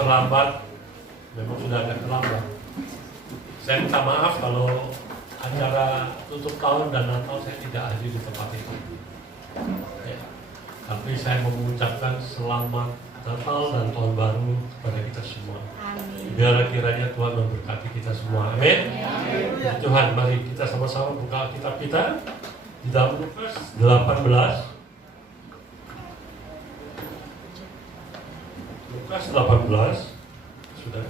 terlambat, memang sudah agak terlambat. Saya minta maaf kalau acara tutup tahun dan Natal saya tidak hadir di tempat itu. Ya. Tapi saya mengucapkan selamat Natal dan Tahun Baru kepada kita semua. Amin. Biar kiranya Tuhan memberkati kita semua. Amin. Tuhan, mari kita sama-sama buka kitab kita di dalam Lukas 18. Lukas 18 sudah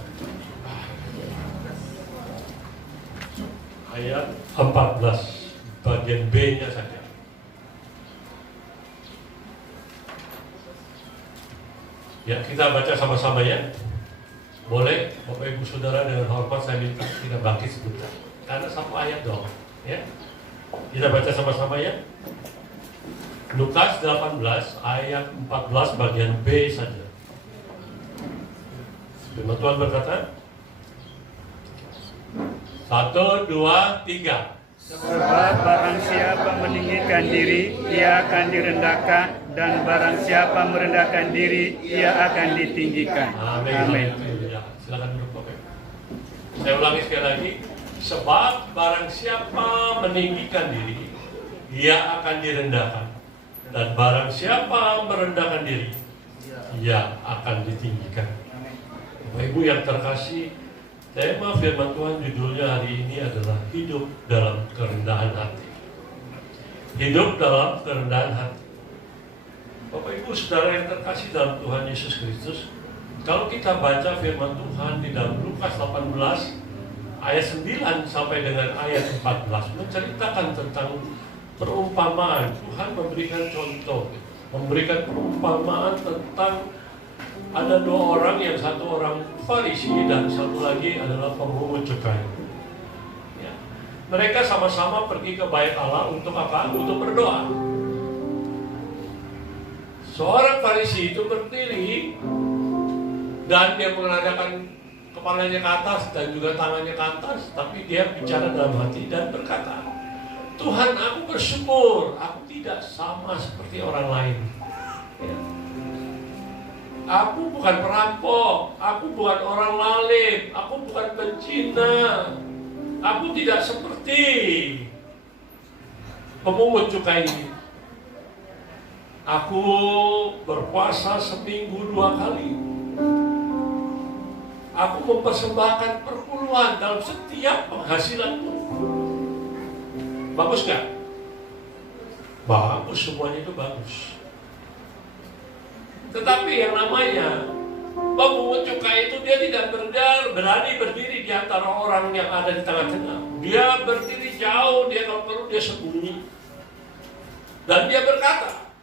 ayat 14 bagian B-nya saja. Ya, kita baca sama-sama ya. Boleh, Bapak Ibu Saudara, dengan hormat saya minta kita bangkit sebentar. Karena satu ayat dong, ya. Kita baca sama-sama ya. Lukas 18 ayat 14 bagian B saja. Firman Tuhan berkata, 1, 2, 3. Sebab barang siapa meninggikan diri, ia akan direndahkan, dan barang siapa merendahkan diri, ia akan ditinggikan. Amin. Ya, silakan duduk Bapak. Saya ulangi sekali lagi. Sebab barang siapa meninggikan diri, ia akan direndahkan, dan barang siapa merendahkan diri, ia akan ditinggikan. Bapak Ibu yang terkasih, tema firman Tuhan judulnya hari ini adalah hidup dalam kerendahan hati. Hidup dalam kerendahan hati. Bapak Ibu Saudara yang terkasih dalam Tuhan Yesus Kristus, kalau kita baca firman Tuhan di dalam Lukas 18 ayat 9 sampai dengan ayat 14 menceritakan tentang perumpamaan. Tuhan memberikan contoh, memberikan perumpamaan tentang ada dua orang, yang satu orang Farisi dan satu lagi adalah pemungut cukai. Ya. Mereka sama-sama pergi ke bait Allah untuk apa? Untuk berdoa. Seorang Farisi itu berdiri dan dia mengadapkan kepalanya ke atas dan juga tangannya ke atas, tapi dia bicara dalam hati dan berkata, Tuhan, aku bersyukur, aku tidak sama seperti orang lain. Ya. Aku bukan perampok, aku bukan orang lalim, aku bukan pencina, aku tidak seperti pemungut cukai ini. Aku berpuasa seminggu 2 kali. Aku mempersembahkan perpuluhan dalam setiap penghasilanku. Bagus gak? Bagus, semuanya itu bagus. Tetapi yang namanya pemungut cukai itu dia tidak berani berdiri di antara orang yang ada di tengah-tengah. Dia berdiri jauh, dia kalau perlu dia sembunyi. Dan dia berkata,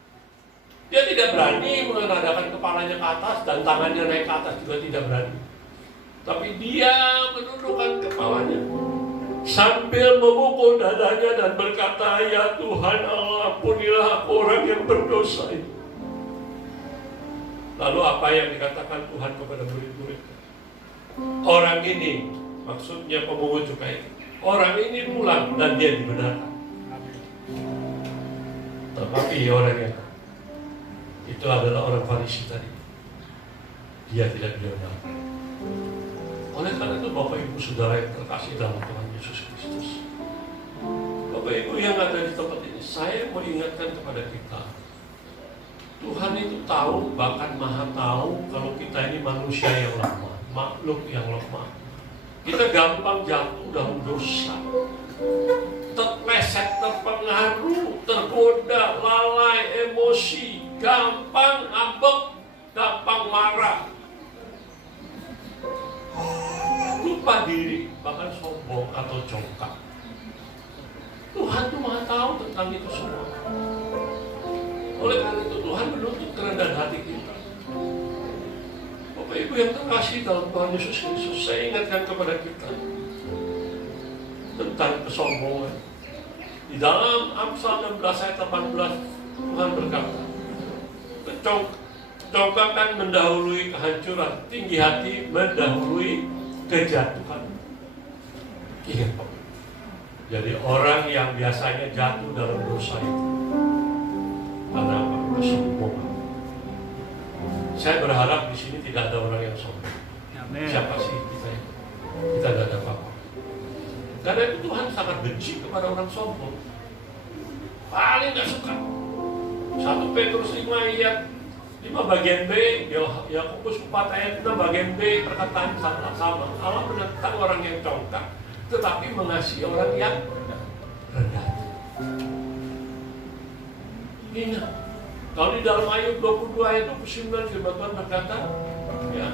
dia tidak berani mengadapkan kepalanya ke atas dan tangannya naik ke atas juga tidak berani. Tapi dia menundukkan kepalanya sambil memukul dadanya dan berkata, ya Tuhan Allah, ampunilah aku orang yang berdosa ini. Lalu apa yang dikatakan Tuhan kepada murid-murid? Orang ini, maksudnya pemungut cukai, orang ini pulang dan dia dibenarkan. Tetapi orang yang itu adalah orang Farisi tadi, dia tidak dibenarkan. Oleh karena itu Bapak Ibu Saudara yang terkasih dalam Tuhan Yesus Kristus, Bapak Ibu yang ada di tempat ini, saya mau ingatkan kepada kita, Tuhan itu tahu, bahkan maha tahu kalau kita ini manusia yang lemah, makhluk yang lemah. Kita gampang jatuh dalam dosa, terpleset, terpengaruh, tergoda, lalai, emosi, gampang ngambek, gampang marah, lupa diri, bahkan sombong atau congkak. Tuhan itu maha tahu tentang itu semua. Oleh karena itu Tuhan menuntut kerendahan hati kita. Bapak Ibu yang terkasih dalam Tuhan Yesus Kristus, saya ingatkan kepada kita tentang kesombongan. Di dalam Amsal 16 ayat 18 Tuhan berkata, kecongkakan mendahului kehancuran, tinggi hati mendahului kejatuhan. Ingat Bapak. Jadi orang yang biasanya jatuh dalam dosa itu karena kesombongan. Saya berharap di sini tidak ada orang yang sombong. Siapa sih kita? Kita tidak ada apa-apa. Karena itu Tuhan sangat benci kepada orang sombong. Paling nggak suka. 1 Petrus 5 ayat 5 bagian B, Yakobus 4 ayat 6 bagian B, perkataan sama. Allah menentang orang yang congkak, tetapi mengasihi orang yang rendah. Ingat, kalau di dalam ayat 22 ayat 29 firman Tuhan berkata, ya,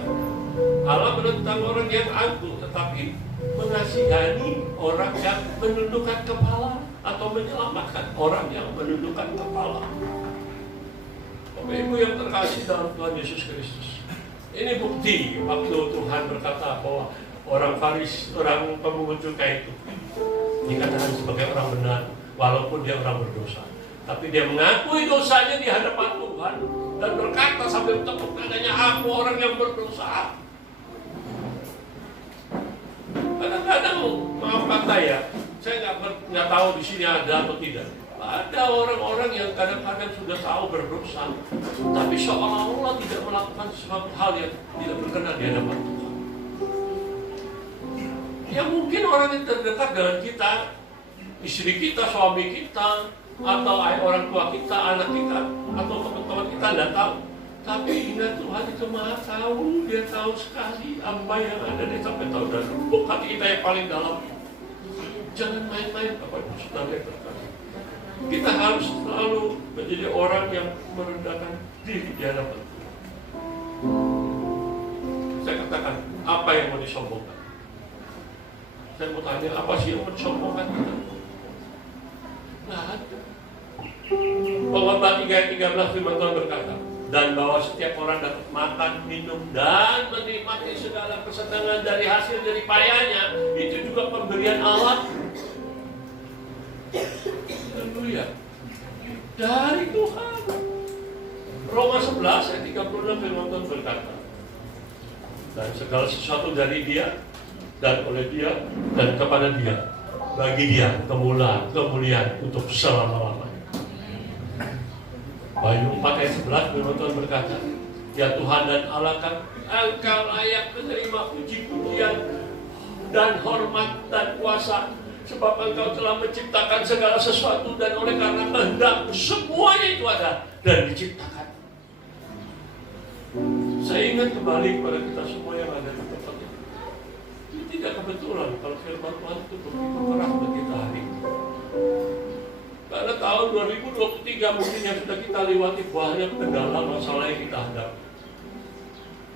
Allah menentang orang yang angkuh, tetapi mengasihani orang yang menundukkan kepala, atau menyelamatkan orang yang menundukkan kepala. Bapak Ibu yang terkasih dalam Tuhan Yesus Kristus, ini bukti waktu Tuhan berkata bahwa orang Faris, orang pemungut cukai itu dikatakan sebagai orang benar, walaupun dia orang berdosa. Tapi dia mengakui dosanya di hadapan Tuhan dan berkata sambil bertepuk tangannya, aku orang yang berdosa. Kadang-kadang, maaf kata ya, saya nggak tahu di sini ada atau tidak. Ada orang-orang yang kadang-kadang sudah tahu berdosa, tapi seolah-olah tidak melakukan sesuatu hal yang tidak berkenan di hadapan Tuhan. Ya mungkin orang yang terdekat dengan kita, istri kita, suami kita, atau orang tua kita, anak kita, atau teman-teman kita tidak tahu. Tapi ingat, Tuhan itu Maha tahu. Dia tahu sekali apa yang ada. Dia sampai tahu dan lubuk hati kita yang paling dalam. Jangan main-main Bapak Ibu Saudara yang terkasih. Kita harus selalu menjadi orang yang merendahkan diri di hadapan Tuhan. Saya katakan, apa yang mau disombongkan? Saya mau tanya, apa sih yang mau disombongkan kita? Nggak ada. Pengkhotbah 3 ayat 13 firman Tuhan berkata, dan bahwa setiap orang dapat makan, minum, dan menikmati segala kesenangan dari hasil dari payahnya, itu juga pemberian Allah. Haleluya. Dari Tuhan. Roma 11 ayat 36 firman Tuhan berkata, dan segala sesuatu dari Dia, dan oleh Dia, dan kepada Dia, bagi Dia kemuliaan untuk selama-lamanya. Wahyu 4 ayat 11 firman Tuhan berkata, ya Tuhan dan Allah kan, Engkau layak menerima puji-pujian dan hormat dan kuasa, sebab Engkau telah menciptakan segala sesuatu, dan oleh karena kehendak semuanya itu ada dan diciptakan. Saya ingat kembali kepada kita semua yang ada di tempat ini. Itu tidak kebetulan kalau firman Tuhan itu begitu keras bagi kita hari ini. Karena tahun 2023 mungkin yang sudah kita lewati banyak kendala masalah yang kita hadapi.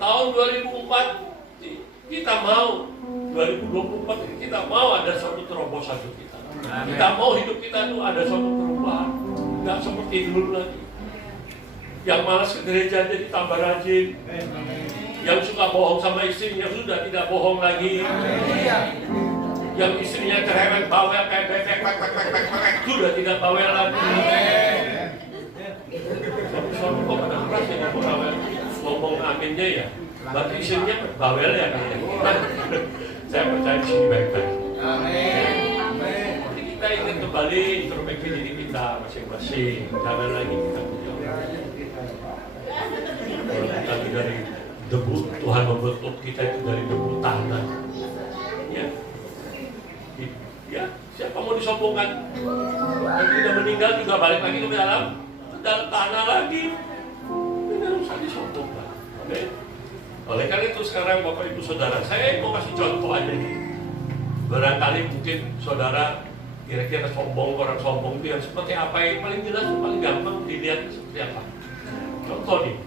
Tahun 2004 kita mau, 2024 kita mau ada suatu terobosan hidup kita. Kita mau hidup kita itu ada suatu perubahan, nggak seperti dulu lagi. Yang malas ke gereja jadi tambah rajin. Yang suka bohong sama istrinya sudah tidak bohong lagi. Yang istrinya cerewet bawel kayak bebek, sudah tidak bawel lagi. Suami kok pada keras ya ngomong aminnya ya. Berarti istrinya bawel ya. Saya percaya di sini baik-baik. Jadi kita ingin kembali introspeksi diri kita masing-masing. Jangan lagi kita punya. Kalau kita dari debu, Tuhan membentuk kita itu dari debu tanah. Ya, siapa mau disombongkan? Nanti udah meninggal juga balik lagi ke dalam tanah lagi. Tidak usah disombongkan. Oke? Oleh karena itu sekarang Bapak Ibu Saudara, saya mau kasih contoh aja nih. Barangkali mungkin saudara kira-kira sombong, orang sombong itu yang seperti apa, yang paling jelas, paling gampang dilihat seperti apa. Contoh nih,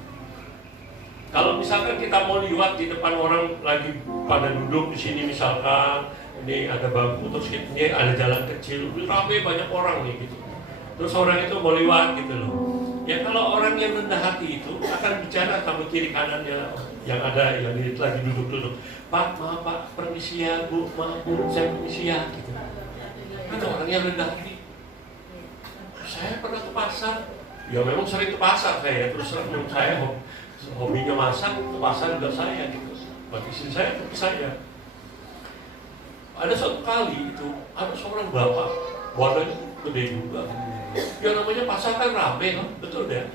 kalau misalkan kita mau liwat di depan orang lagi pada duduk di sini misalkan, ini ada bangku, terus ini ada jalan kecil, ramai banyak orang nih gitu. Terus orang itu mau lewat gitu loh. Ya kalau orang yang rendah hati itu akan bicara sama kiri kanannya yang ada yang lagi duduk-duduk. Pak, maaf Pak, permisi ya Bu, maaf Bu, saya permisi ya gitu. Itu orang yang rendah hati. Saya pernah ke pasar, ya memang sering ke pasar saya, terus terang saya hobinya masak, ke pasar juga saya gitu. Bagi istri saya, bagi saya. Ada suatu kali itu, ada seorang bapak, badannya gede juga. Ya namanya pasar kan rame, kan? Betul deh,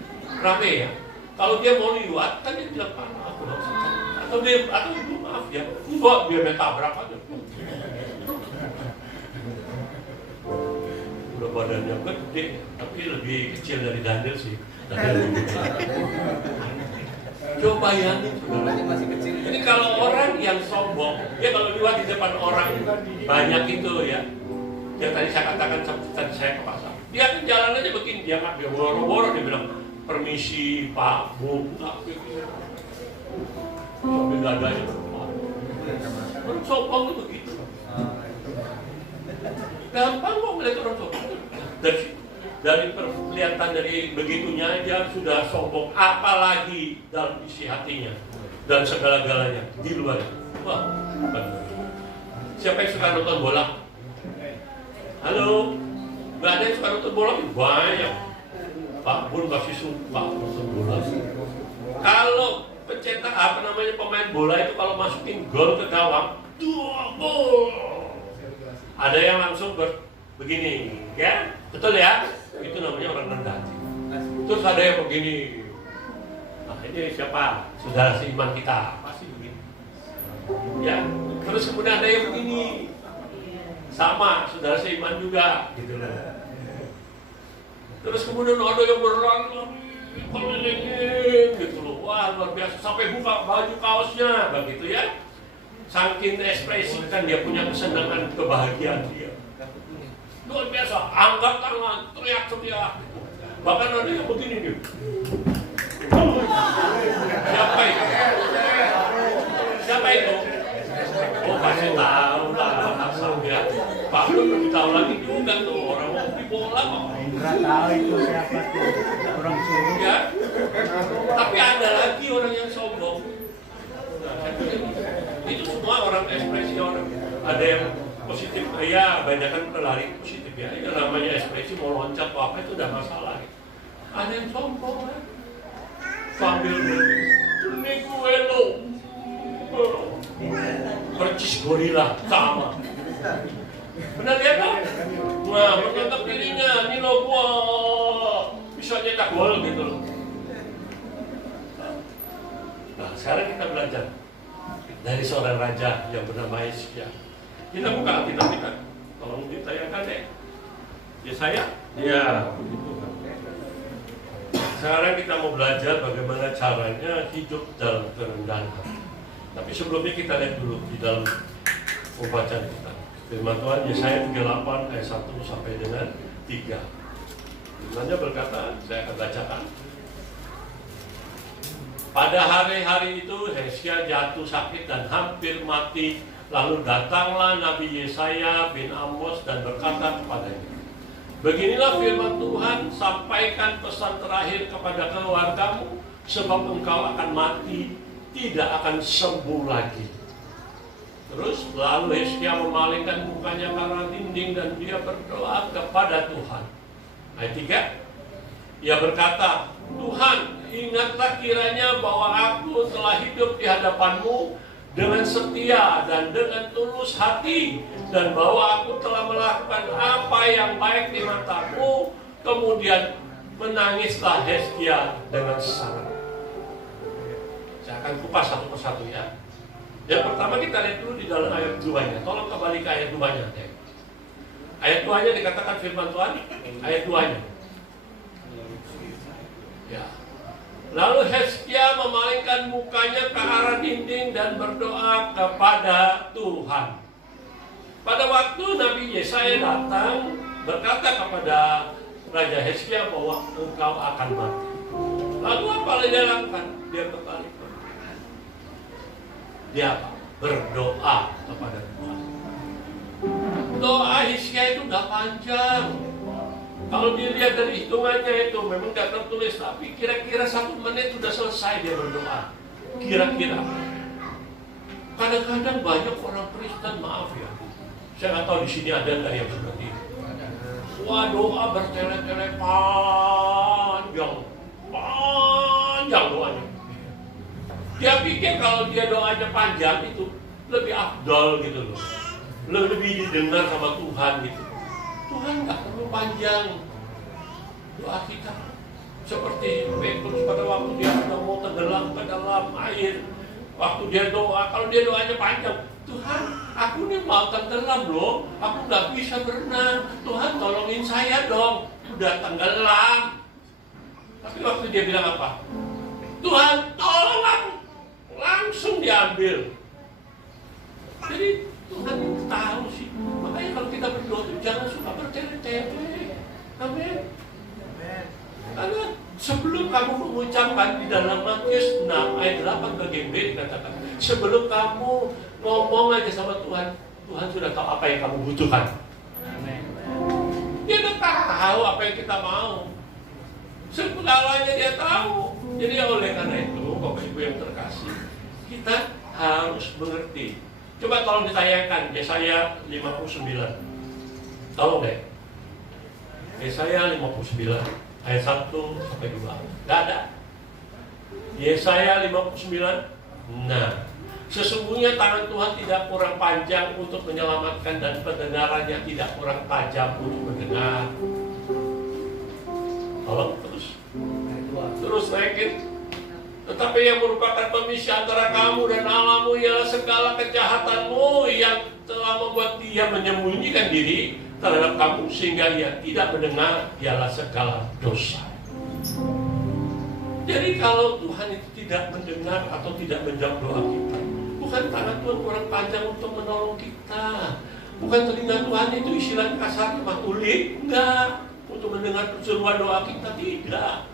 rame ya. Kalau dia mau liwat, kan dia bilang, Pak, aku nggak usah. Atau ibu maaf ya, enggak, dia main tabrak aja. Udah badannya gede, tapi lebih kecil dari Daniel sih. Daniel lebih gede. Coba bayangin, ini kalau orang yang sombong, ya kalau di depan orang banyak itu ya. Yang tadi saya katakan tadi saya ke pasar, dia kan jalan aja begini, dia nggak, dia boro-boro, dia bilang permisi Pak Bu, tapi dadanya orang sombong itu begitu. Gampang kok melihat orang sombong. Dari kelihatan dari begitunya dia sudah sombong, apalagi dalam isi hatinya dan segala-galanya di luar. Wah, siapa yang suka nonton bola? Halo, nggak ada yang suka nonton bola? Banyak. Pak Bun masih suka nonton bola. Kalau pencetak pemain bola itu kalau masukin gol ke gawang, gol. Ada yang langsung begini, ya, betul ya? Itu namanya orang rendah hati. Terus ada yang begini. Nah, ini siapa? Saudara seiman kita, pasti begini. Ya, terus kemudian ada yang begini. Sama, saudara seiman juga, gitu loh. Terus kemudian ada yang kelilingin, gitu loh. Wah, luar biasa, sampai buka baju kaosnya, begitu ya. Saking ekspresi kan dia punya kesenangan, kebahagiaan dia. Luar biasa, angkat tangan, teriak-teriak. Bahkan ada yang begini nih. Siapa itu? Siapa itu? Oh, pasti tahu lah, ya. Pak Bun lebih tahu lagi juga tuh, orang mau beli bola kok. Indra tahu itu siapa tuh, orang suruh. Ya. Tapi ada lagi orang yang sombong. Nah, itu semua orang ekspresi orang. Ada yang positif, ya banyak kan pelari positif ya. Itu namanya ekspresi, mau loncat atau apa itu udah masalah. Ada yang sombong kan? Sambil ini gue lo percis gorila sama. Benar ya kan? Nah, menganggap dirinya ini lo gua bisa nyetak gol gitu loh. Nah, sekarang kita belajar dari seorang raja yang bernama Yesaya. Kita buka Alkitab kita, tolong ditayangkan deh. Yesaya, ya. Sekarang kita mau belajar bagaimana caranya hidup dalam kerendahan. Tapi sebelumnya kita lihat dulu di dalam pembacaan kita. Firman Tuhan Yesaya 38 ayat 1 sampai dengan 3. Firman-Nya berkata, saya akan bacakan. Pada hari-hari itu Hezkia jatuh sakit dan hampir mati. Lalu datanglah Nabi Yesaya bin Amos dan berkata kepadanya, beginilah firman Tuhan, sampaikan pesan terakhir kepada keluargamu, sebab engkau akan mati, tidak akan sembuh lagi. Terus lalu Hezkia memalingkan mukanya ke arah dinding dan dia berdoa kepada Tuhan. Ayat 3, ia berkata, Tuhan, ingatlah kiranya bahwa aku telah hidup di hadapan-Mu dengan setia dan dengan tulus hati, dan bahwa aku telah melakukan apa yang baik di mata-Mu. Kemudian menangislah Hezkia dengan sangat. Saya akan kupas satu persatu ya. Yang pertama kita lihat dulu di dalam ayat 2-nya. Tolong kembali ke ayat 2-nya. Ayat 2-nya dikatakan firman Tuhan, ayat 2-nya. Ya. Lalu Hezkia memalingkan mukanya ke arah dinding dan berdoa kepada Tuhan. Pada waktu Nabi Yesaya datang berkata kepada Raja Hezkia bahwa engkau akan mati. Lalu apa dia lakukan? Dia kembali. Dia apa? Berdoa kepada Tuhan. Doa Hezkia itu gak panjang. Kalau dilihat dari hitungannya itu memang gak tertulis, tapi kira-kira 1 menit sudah selesai dia berdoa. Kira-kira. Kadang-kadang banyak orang Kristen, maaf ya, saya nggak tahu di sini ada nggak yang seperti itu. Wah, doa bertele-tele panjang doanya. Dia pikir kalau dia doanya panjang itu lebih afdol gitu loh, lebih didengar sama Tuhan gitu. Tuhan nggak perlu panjang. Doa kita seperti Petrus pada waktu dia sudah mau tenggelam ke dalam air, Waktu dia doa, kalau dia doanya panjang, Tuhan, aku nih mau tenggelam loh, aku nggak bisa berenang. Tuhan tolongin saya dong, udah tenggelam. Tapi waktu dia bilang apa? Tuhan tolong aku, langsung diambil. Jadi Tuhan tahu sih. Makanya kalau kita berdoa itu jangan suka bertele-tele. Amin. Karena sebelum kamu mengucapkan di dalam Matius 6 ayat 8 bagian B dikatakan, sebelum kamu ngomong aja sama Tuhan, Tuhan sudah tahu apa yang kamu butuhkan. Amin. Dia udah tahu apa yang kita mau. Segalanya dia tahu. Jadi oleh karena itu, Bapak Ibu yang terkasih, kita harus mengerti. Coba tolong ditayangkan Yesaya 59. Tolong deh. Yesaya 59 ayat 1 sampai 2. Enggak ada. Yesaya 59. Nah, sesungguhnya tangan Tuhan tidak kurang panjang untuk menyelamatkan dan pendengarannya tidak kurang tajam untuk mendengar. Tolong terus naikin. Tetapi yang merupakan pemisah antara kamu dan Allahmu ialah segala kejahatanmu yang telah membuat dia menyembunyikan diri terhadap kamu sehingga dia tidak mendengar, ialah segala dosa. Jadi kalau Tuhan itu tidak mendengar atau tidak menjawab doa kita, bukan tangan Tuhan kurang panjang untuk menolong kita, bukan telinga Tuhan itu istilah kasar matulik, enggak, untuk mendengar seruan doa kita, tidak.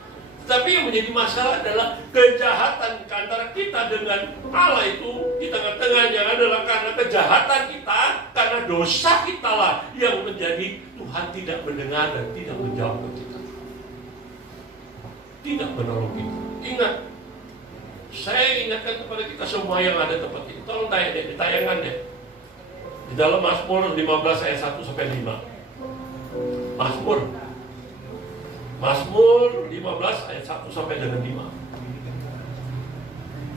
Tapi yang menjadi masalah adalah kejahatan antara kita dengan Allah itu di tengah-tengahnya adalah karena kejahatan kita, karena dosa kita lah yang menjadi Tuhan tidak mendengar dan tidak menjawab kita, tidak menolong kita. Ingat, saya ingatkan kepada kita semua yang ada tempat ini, tolong ditayangkan deh di dalam Mazmur 15 ayat 1 sampai 5. Mazmur 15 ayat 1 sampai dengan 5.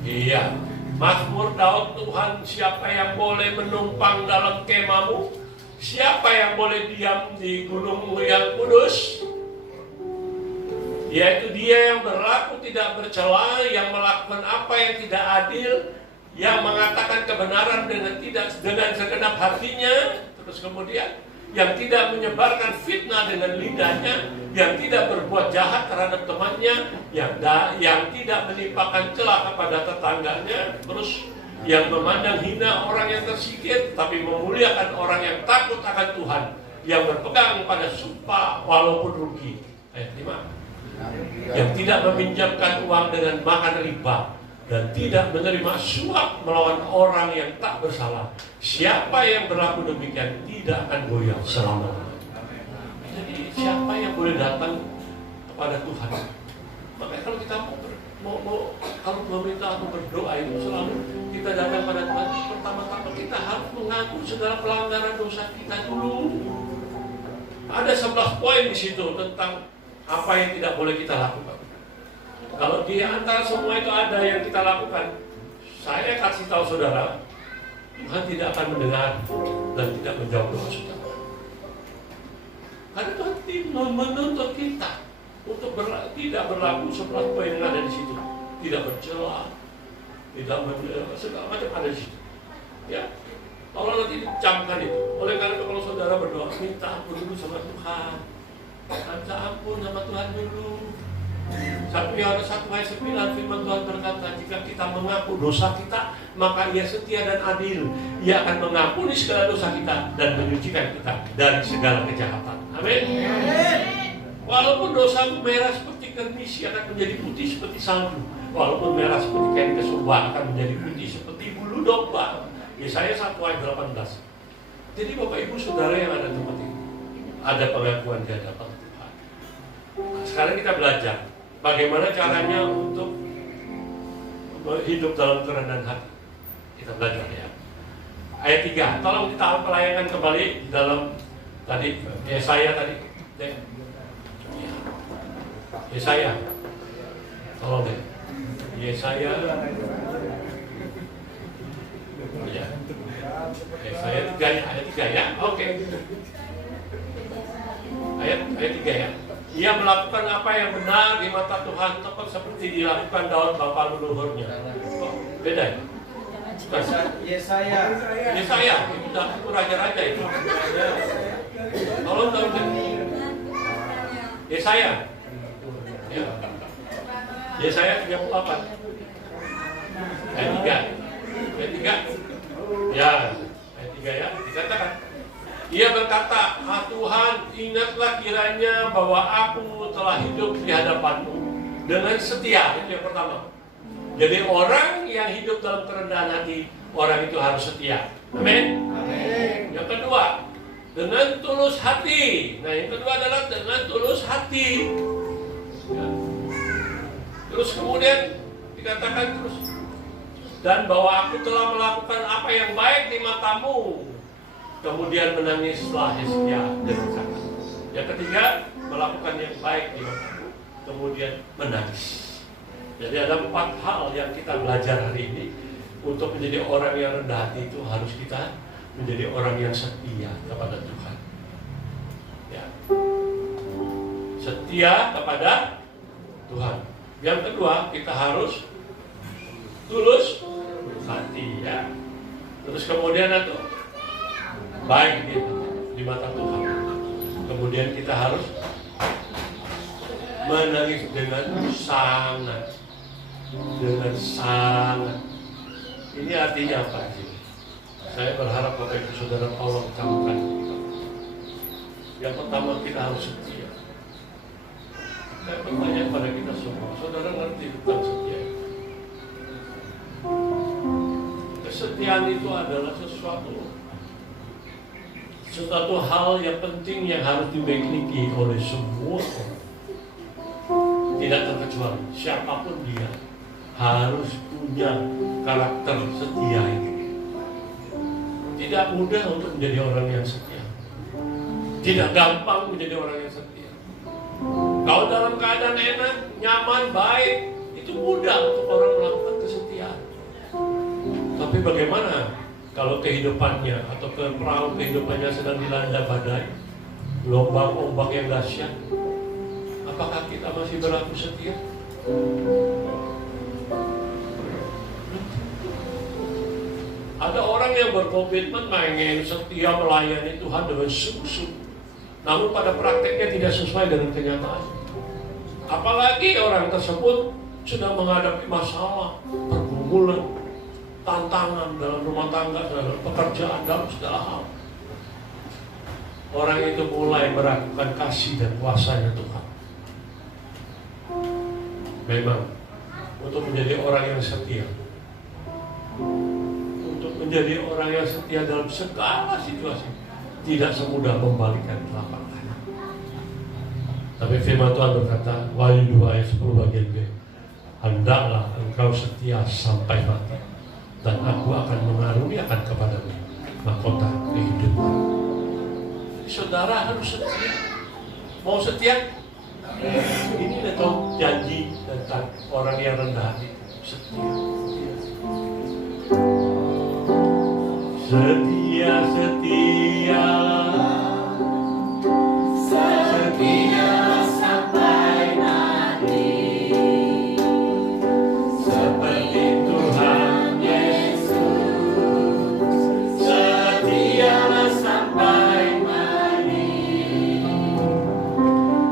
Iya, Mazmur Daud, Tuhan, siapa yang boleh menumpang dalam kemahmu? Siapa yang boleh diam di gunungmu yang kudus? Yaitu dia yang berlaku tidak bercela, yang melakukan apa yang tidak adil, yang mengatakan kebenaran dengan segenap hatinya. Terus kemudian yang tidak menyebarkan fitnah dengan lidahnya, yang tidak berbuat jahat terhadap temannya, yang tidak menimpakan celah kepada tetangganya, terus yang memandang hina orang yang tersikir, tapi memuliakan orang yang takut akan Tuhan, yang berpegang pada sumpah walaupun rugi. Ayat 5. Yang tidak meminjamkan uang dengan makan riba, dan tidak menerima suap melawan orang yang tak bersalah. Siapa yang berlaku demikian tidak akan goyah selama-lamanya. Jadi siapa yang boleh datang kepada Tuhan? Makanya kalau kita kalau meminta atau berdoa itu selalu kita datang pada Tuhan, pertama-tama kita harus mengaku segala pelanggaran dosa kita dulu. Ada 11 poin di situ tentang apa yang tidak boleh kita lakukan. Kalau di antara semua itu ada yang kita lakukan, saya kasih tahu saudara, Tuhan tidak akan mendengar dan tidak menjawab doa saudara. Karena Tuhan menuntut kita untuk tidak berlaku 11 poin yang ada di situ, tidak bercela, tidak segala macam ada di situ. Ya, tolong nanti dicamkan itu. Oleh karena itu kalau saudara berdoa, minta ampun dulu sama Tuhan, minta ampun sama Tuhan dulu. 1 Yohanes 1 ayat 9 firman Tuhan berkata, jika kita mengaku dosa kita, maka Ia setia dan adil. Ia akan mengampuni segala dosa kita dan menyucikan kita dari segala kejahatan. Amin. Walaupun dosa merah seperti kermis, ia akan menjadi putih seperti salju. Walaupun merah seperti kain kesuba, akan menjadi putih seperti bulu domba. Yesaya 1 ayat 18. Jadi Bapak Ibu Saudara yang ada tempat ini, ada pengakuan di hadapan Tuhan. Nah, sekarang kita belajar bagaimana caranya untuk hidup dalam kerendahan hati. Kita belajar ya. Ayat 3, tolong ditahan pelayangan kembali di dalam tadi Yesaya tadi. Yesaya, tolong deh. Yesaya, ya. Yesaya 3 ya, ayat 3 ya. Oke. Ayat 3 ya. Ia melakukan apa yang benar di mata Tuhan, tepat seperti dilakukan Daud bapa leluhurnya. Oh, beda ya? Yesaya. Yesaya, itu raja-raja itu. Tolong tahu Yesaya. Ya. Yesaya 38. Ayat 3. Ayat 3. Ya, ayat 3 ya, dikatakan. Ia berkata, Tuhan, ingatlah kiranya bahwa aku telah hidup di hadapanmu dengan setia. Itu yang pertama. Jadi orang yang hidup dalam kerendahan hati, orang itu harus setia. Amin. Yang kedua, dengan tulus hati. Nah, yang kedua adalah dengan tulus hati. Ya. Terus kemudian dikatakan terus, dan bahwa aku telah melakukan apa yang baik di matamu. Kemudian menangislah Hizkia dengan sangat. Yang ketiga, melakukan yang baik di matamu. Kemudian menangis. Jadi ada 4 hal yang kita belajar hari ini. Untuk menjadi orang yang rendah hati itu harus kita menjadi orang yang setia kepada Tuhan. Ya. Setia kepada Tuhan. Yang kedua, kita harus tulus hati, ya. Terus kemudian itu baik di mata Tuhan. Kemudian kita harus menangis dengan sangat. Ini artinya apa sih? Saya berharap Bapak Ibu Saudara Allah camkan. Yang pertama, kita harus setia. Saya bertanya kepada kita semua, saudara ngerti tentang setia? Kesetiaan itu adalah sesuatu hal yang penting yang harus dimiliki oleh semua orang. Tidak terkecuali siapapun dia harus punya karakter setia itu. Tidak mudah untuk menjadi orang yang setia. Tidak gampang menjadi orang yang setia. Kalau dalam keadaan enak, nyaman, baik, itu mudah untuk orang melakukan kesetiaan. Tapi bagaimana kalau kehidupannya atau perahu kehidupannya sedang dilanda badai, gelombang ombak yang dahsyat? Apakah kita masih berlaku setia? Ada orang yang berkomitmen ingin setia melayani Tuhan dengan sungguh-sungguh, namun pada prakteknya tidak sesuai dengan kenyataan. Apalagi orang tersebut sedang menghadapi masalah, pergumulan, tantangan dalam rumah tangga, dalam pekerjaan, dalam segala hal. Orang itu mulai meragukan kasih dan kuasanya Tuhan. Memang untuk menjadi orang yang setia, menjadi orang yang setia dalam segala situasi, tidak semudah membalikkan telapak tangan. Tapi firman Tuhan berkata, Wahyu 2 ayat 10 bagian B, hendaklah engkau setia sampai mati, dan aku akan mengaruniakan kepadamu mahkota kehidupan. Saudara harus setia. Mau setia? Ini adalah janji tentang orang yang rendah hati. Setia. Setia, setia, setia sampai mati, seperti Tuhan Yesus. Setialah sampai mati.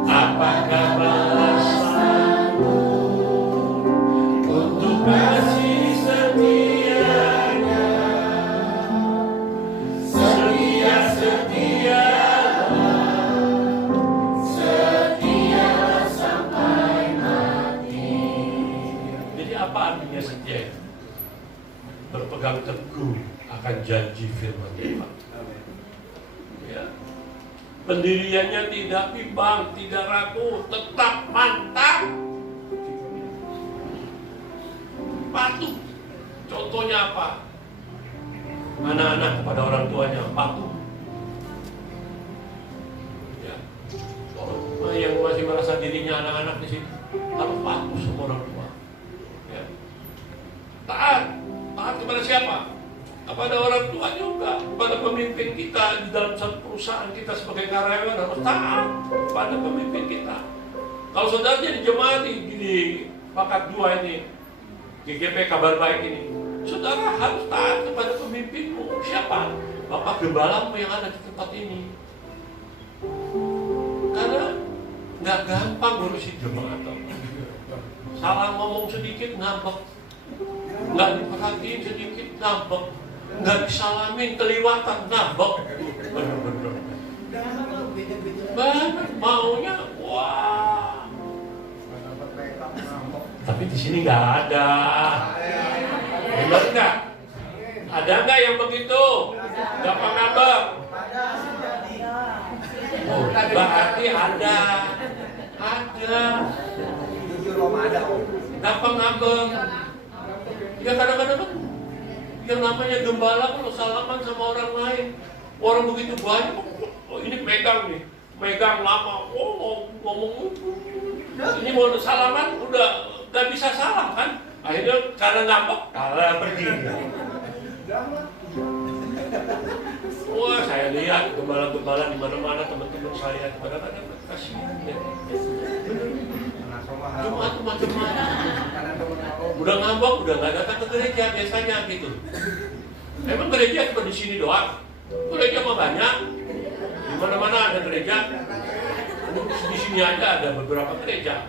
Apakah balasanmu untuk kasih setia? Berpegang teguh akan janji firman Tuhan. Ya. Pendiriannya tidak bimbang, tidak ragu, tetap mantap, patuh. Contohnya apa? Anak-anak kepada orang tuanya patuh. Ya. Kalau yang masih merasa dirinya anak-anak di sini harus patuh sama orang tua. Ya. Taat kepada siapa? Kepada orang tua juga, kepada pemimpin kita di dalam satu perusahaan kita sebagai karyawan harus taat kepada pemimpin kita. Kalau saudara jadi jemaat di Pakat 2 ini, GGP Kabar Baik ini, Saudara harus taat kepada pemimpinmu. Siapa? Bapak Gembalamu yang ada di tempat ini. Karena nggak gampang ngurusin jemaat. Salah ngomong sedikit ngambek, nggak diperhatiin sedikit ngambek, nggak disalamin keliwatan ngambek. Bener-bener. Maunya wah. Tapi di sini nggak ada. Benar nggak? Ada nggak yang begitu? Gampang ngambek? Oh, berarti ada. Jujur om ada om. Gampang ngambek. Ya kadang-kadang kan yang namanya gembala kalau salaman sama orang lain, orang begitu banyak, oh ini megang nih, megang lama, oh ngomong ini mau salaman udah gak bisa salah kan? Akhirnya karena ngambek, kalah pergi. Wah, saya lihat gembala-gembala di mana-mana teman-teman saya, kadang-kadang kasihan ya. Cuma macam-macam. Udah ngambek, udah nggak datang ke gereja biasanya gitu. Emang gereja cuma di sini doang? Gereja mah banyak. Di mana-mana ada gereja. Di sini aja ada beberapa gereja.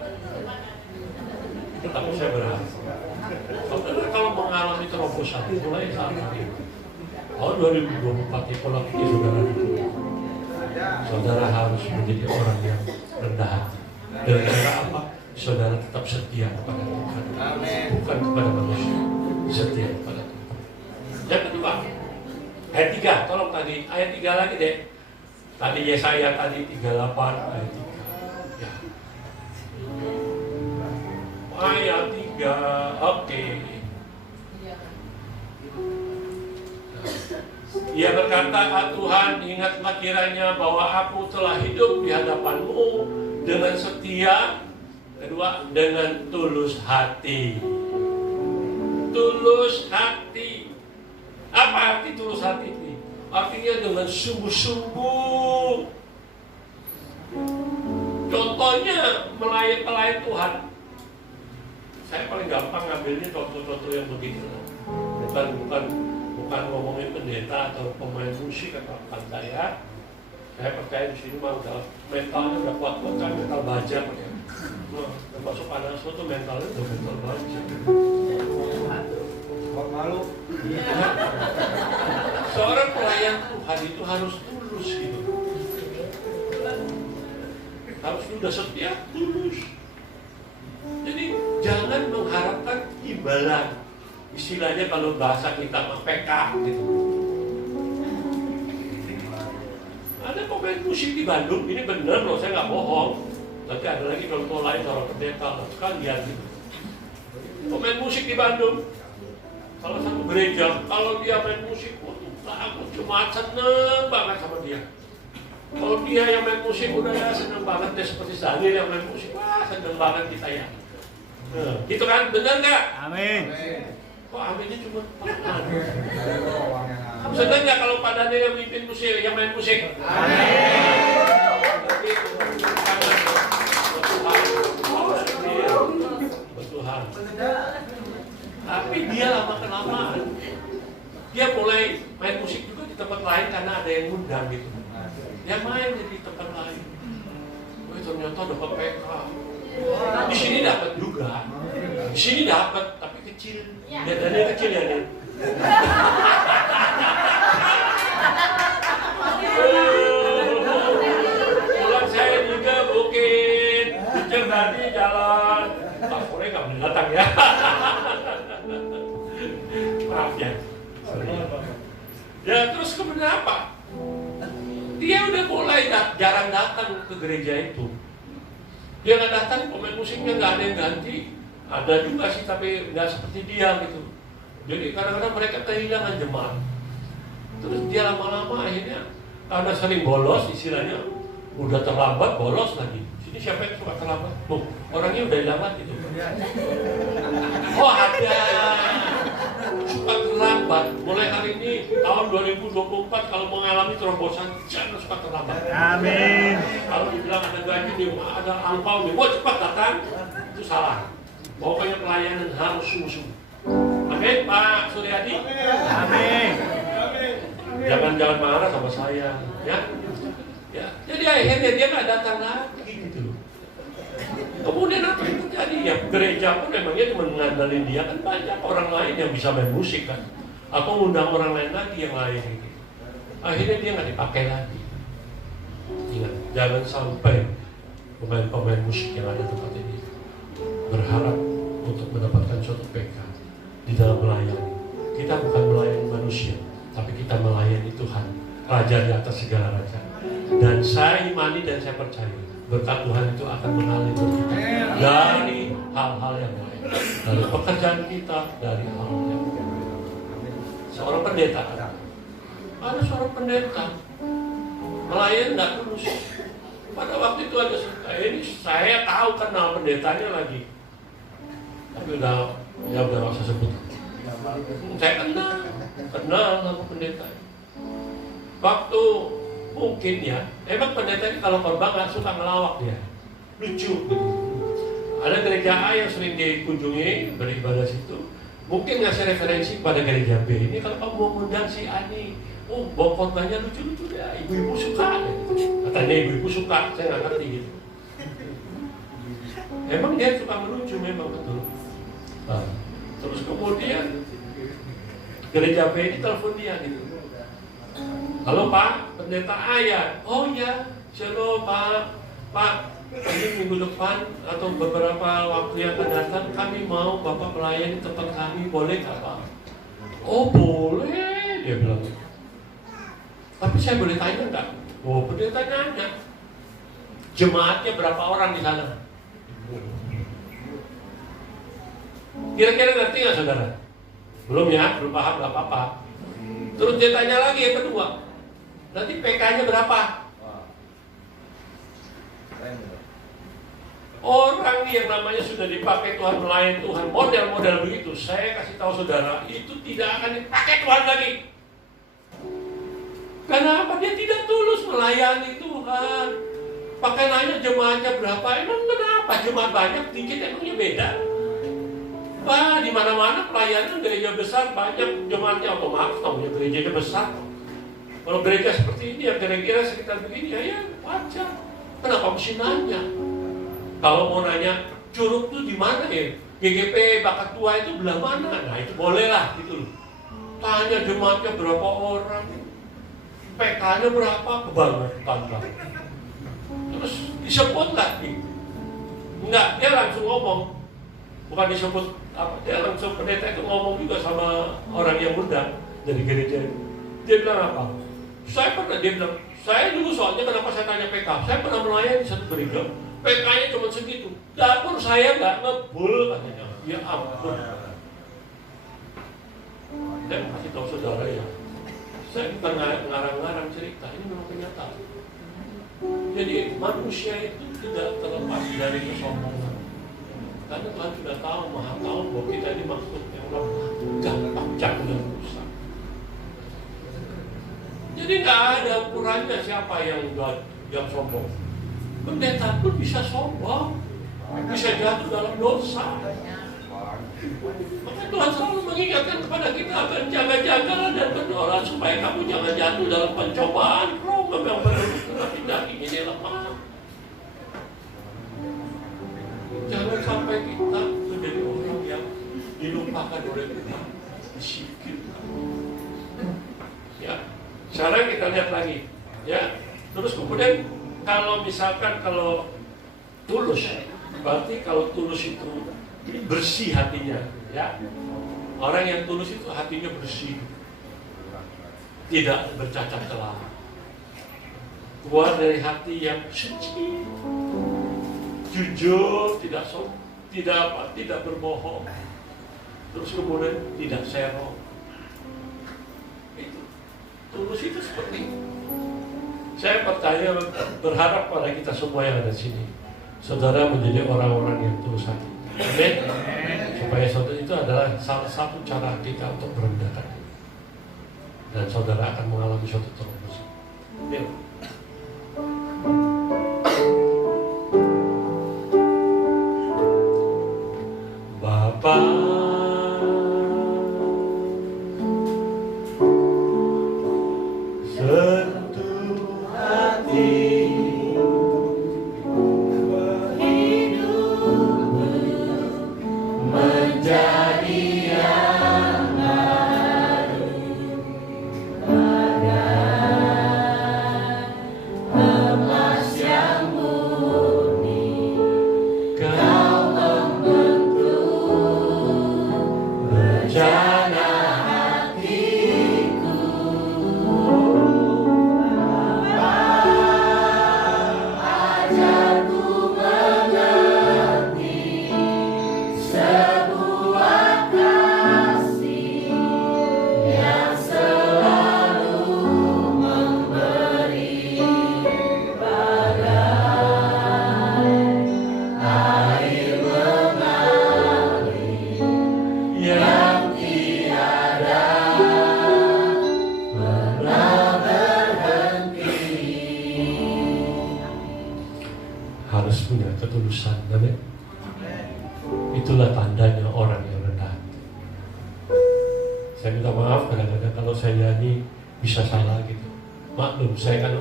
Tapi saya berharap kalau mengalami terobosan mulai saat ini tahun 2024 ekonomi saudara harus menjadi orang yang rendah hati. Dengan cara apa? Saudara tetap setia kepada Tuhan, bukan kepada manusia. Setia kepada Tuhan. Yang kedua, ayat 3, tolong tadi ayat 3 lagi deh. Tadi Yesaya tadi 38 ayat 3. Ya. Ayat 3, oke. Ia berkata, Tuhan, ingatlah kiranya bahwa aku telah hidup di hadapan-Mu dengan setia. Kedua, dengan tulus hati. Tulus hati. Apa arti tulus hati ini? Artinya dengan sungguh-sungguh. Contohnya melayani Tuhan. Saya paling gampang ngambilnya contoh-contoh yang begitu. Bukan ngomongin pendeta atau pemain musik atau apa saya. Saya percaya di sini mah udah mentalnya udah kuat-kuat kan, mental baja ya. Termasuk anak itu mentalnya udah mental baja. Malu. Seorang pelayan Tuhan itu harus tulus gitu. Harus sudah setia, tulus. Jadi jangan mengharapkan imbalan. Istilahnya kalau bahasa kita mah PK gitu. Ada pemain musik di Bandung, ini bener loh, saya nggak bohong. Tapi ada lagi contoh lain orang pendeta, sekalian gitu. Pemain musik di Bandung, salah satu gereja, kalau dia main musik, aku cuma seneng banget sama dia. Kalau dia yang main musik, udah ya seneng banget deh, seperti Daniel yang main musik, wah seneng banget kita ya. Gitu kan, bener nggak? Amin. Kok aminnya cuma seneng nggak kalau Pak Daniel yang mimpin musik, yang main musik? Amin. Tuhan. Tapi dia lama-kelamaan dia mulai main musik juga di tempat lain karena ada yang ngundang gitu. Dia main di tempat lain. Oh, ternyata dapat PK. Di sini dapat juga. Di sini dapat tapi kecil. Dadanya kecil ya nih. Pulang saya juga bukit. Kecil tadi jalan. Pak Kore nggak boleh datang ya. Maaf ya. Ya terus kemudian apa? Dia udah mulai jarang datang ke gereja itu. Dia nggak datang, pemain musiknya nggak ada yang ganti. Ada juga sih tapi nggak seperti dia gitu. Jadi kadang-kadang mereka kehilangan jemaat. Terus dia lama-lama akhirnya karena sering bolos istilahnya, udah terlambat bolos lagi. Sini siapa yang suka terlambat? Tuh, orangnya udah lambat gitu. Oh ada. Suka terlambat. Mulai hari ini tahun 2024 kalau mengalami terobosan jangan suka terlambat. Amin. Kalau dibilang ada gaji nih, ada angpau nih, wah cepat datang, itu salah. Pokoknya pelayanan harus sungguh-sungguh. Amin, Pak Suryadi. Amin. Jangan marah sama saya, ya. Ya, jadi akhirnya dia nggak datang lagi gitu. Kemudian apa yang terjadi? Ya gereja pun memangnya cuma mengandalkan dia, kan banyak orang lain yang bisa main musik kan, atau undang orang lain lagi yang lain gitu. Akhirnya dia nggak dipakai lagi. Ingat, jangan sampai pemain-pemain musik yang ada di tempat ini berharap untuk mendapatkan suatu PK di dalam melayani. Kita bukan melayani manusia, tapi kita melayani Tuhan, Raja di atas segala raja. Dan saya imani dan saya percaya berkat Tuhan itu akan mengalir kita dari hal-hal yang lain, dari pekerjaan kita, dari hal-hal yang lain. Seorang pendeta, ada seorang pendeta melayani tidak tulus. Pada waktu itu ada ini saya tahu kenal pendetanya lagi, tapi udah nggak usah sebut. Saya kenal sama pendeta. Waktu mungkin ya, emang pendeta ini kalau khotbah nggak suka ngelawak dia, lucu gitu. Ada gereja A yang sering dikunjungi beribadah situ, mungkin ngasih referensi pada gereja B. Ini kalau kamu mau undang si Ani, oh bawa khotbahnya lucu-lucu deh, ibu-ibu suka. Katanya ibu-ibu suka, saya nggak ngerti gitu. Emang dia suka melucu memang betul. Nah, terus kemudian gereja B ini telepon dia gitu. Halo Pak, pendeta Ayah. Oh ya, shalom Pak, ini minggu depan atau beberapa waktu yang akan datang kami mau Bapak melayani tempat kami, boleh nggak Pak? Oh boleh, dia bilang. Tapi saya boleh tanya nggak? Oh pendeta nanya. Jemaatnya berapa orang di sana? Kira-kira ngerti nggak saudara? Belum ya, belum paham nggak apa-apa. Terus dia tanya lagi yang kedua, nanti PK-nya berapa? Orang yang namanya sudah dipakai Tuhan, melayani Tuhan, model-model begitu, saya kasih tahu saudara, itu tidak akan dipakai Tuhan lagi. Kenapa? Dia tidak tulus melayani Tuhan. Pakai nanya jemaatnya berapa? Emang kenapa? Jemaat banyak, dikit emangnya beda? Wah, di mana-mana pelayanan gereja besar banyak jemaatnya otomatis namanya gerejanya besar. Kalau gereja seperti ini ya kira-kira sekitar begini ya wajar. Kenapa mesti nanya? Kalau mau nanya curug tuh di mana ya? GGP bakat tua itu belah mana? Nah itu boleh lah gitu loh. Tanya jemaatnya berapa orang, PK-nya berapa, kebangetan. Terus disebut lagi. Enggak, dia langsung ngomong. Bukan disebut apa, dia langsung pendeta itu ngomong juga sama orang yang undang dari gereja itu. Dia bilang apa? Dia bilang, saya dulu soalnya kenapa saya tanya PK, saya pernah melayani di satu gereja, PK-nya cuma segitu, dapur saya nggak ngebul katanya. Ya ampun. Saya kasih tahu saudara ya, saya bukan ngarang-ngarang cerita, ini memang kenyataan. Jadi manusia itu tidak terlepas dari kesombongan. Karena Tuhan sudah tahu, maha tahu bahwa kita ini makhluk yang lemah, gampang jatuh dan rusak. Jadi nggak ada ukurannya siapa yang sombong. Pendeta pun bisa sombong, bisa jatuh dalam dosa. Maka Tuhan selalu mengingatkan kepada kita berjaga-jagalah dan berdoa supaya kamu jangan jatuh dalam pencobaan. Roh memang benar-benar tidak ingin lemah. Jangan sampai kita menjadi orang yang dilupakan oleh Tuhan, disikirkan. Ya, sekarang kita lihat lagi. Ya, terus kemudian kalau misalkan kalau tulus, berarti kalau tulus itu bersih hatinya. Ya, orang yang tulus itu hatinya bersih, tidak bercacat celah, keluar dari hati yang suci. Jujur, tidak berbohong, terus kemudian tidak serong. Itu tulus itu seperti itu. Saya percaya, berharap pada kita semua yang ada di sini, saudara menjadi orang-orang yang tulus hati. Amin. Supaya saudara itu adalah salah satu cara kita untuk merendahkan diri, dan saudara akan mengalami suatu terobosan. Ya. Bapa punya ketulusan. Amin. Itulah tandanya orang yang rendah hati. Saya minta maaf kadang-kadang kalau saya nyanyi bisa salah gitu. Maklum, saya kan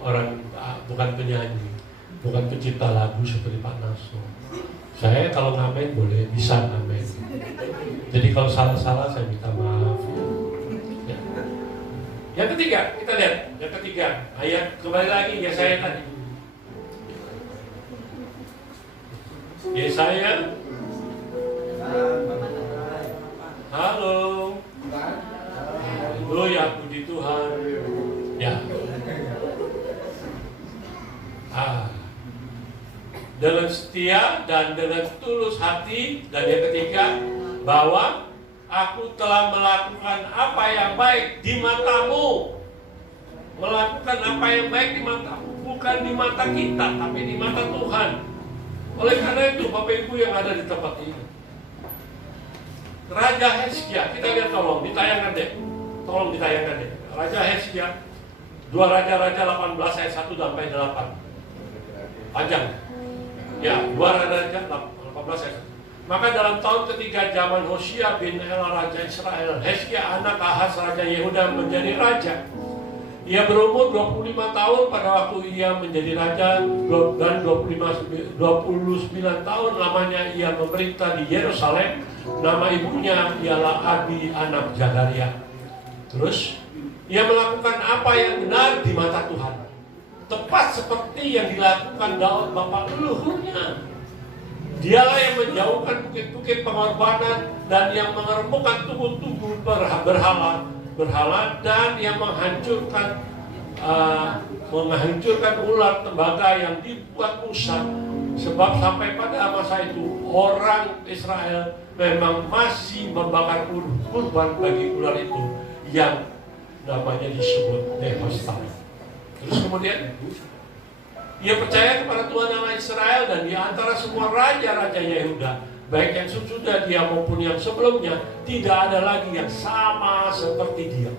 orang bukan penyanyi, bukan pencipta lagu seperti Pak Naso. Saya kalau ngamen boleh, bisa ngamen. Jadi kalau salah-salah saya minta maaf. Ya. Yang ketiga, kita lihat. Yang ketiga, ayat kembali lagi Yesaya tadi. Yesaya. Halo. Haleluya, puji Tuhan. Ya. Dengan setia dan dengan tulus hati. Dan yang ketiga, bahwa aku telah melakukan apa yang baik di matamu. Melakukan apa yang baik di matamu, bukan di mata kita, tapi di mata Tuhan. Oleh karena itu, Bapak Ibu yang ada di tempat ini, Raja Hezkia, kita lihat, tolong ditayangkan deh. Raja Hezkia, 2 Raja-Raja 18 ayat 1 sampai 8. Panjang. Ya, 2 Raja 18 ayat 1. Maka dalam tahun ketiga zaman Hosea bin Ela Raja Israel, Hezkia anak Ahaz Raja Yehuda menjadi raja. Ia berumur 25 tahun pada waktu ia menjadi raja, dan 29 tahun lamanya ia memerintah di Yerusalem. Nama ibunya ialah Abi anak Zakaria. Terus ia melakukan apa yang benar di mata Tuhan, tepat seperti yang dilakukan Daud bapak leluhurnya. Dialah yang menjauhkan bukit-bukit pengorbanan dan yang mengeremukkan tubuh-tubuh berhala dan yang menghancurkan ular tembaga yang dibuat Musa. Sebab sampai pada masa itu orang Israel memang masih membakar kurban bagi ular itu yang namanya disebut Nehostan. Terus kemudian ia percaya kepada Tuhan Allah Israel, dan di antara semua raja-raja Yehuda, baik yang sesudah dia maupun yang sebelumnya, tidak ada lagi yang sama seperti dia.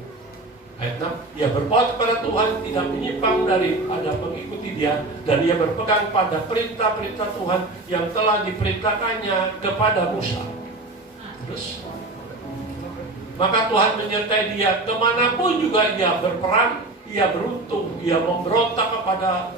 Ayat 6, ia berpaut kepada Tuhan, tidak menyimpang daripada mengikuti dia, dan ia berpegang pada perintah-perintah Tuhan yang telah diperintahkannya kepada Musa. Terus, maka Tuhan menyertai dia kemanapun juga ia berperang. Ia beruntung, ia memberontak pada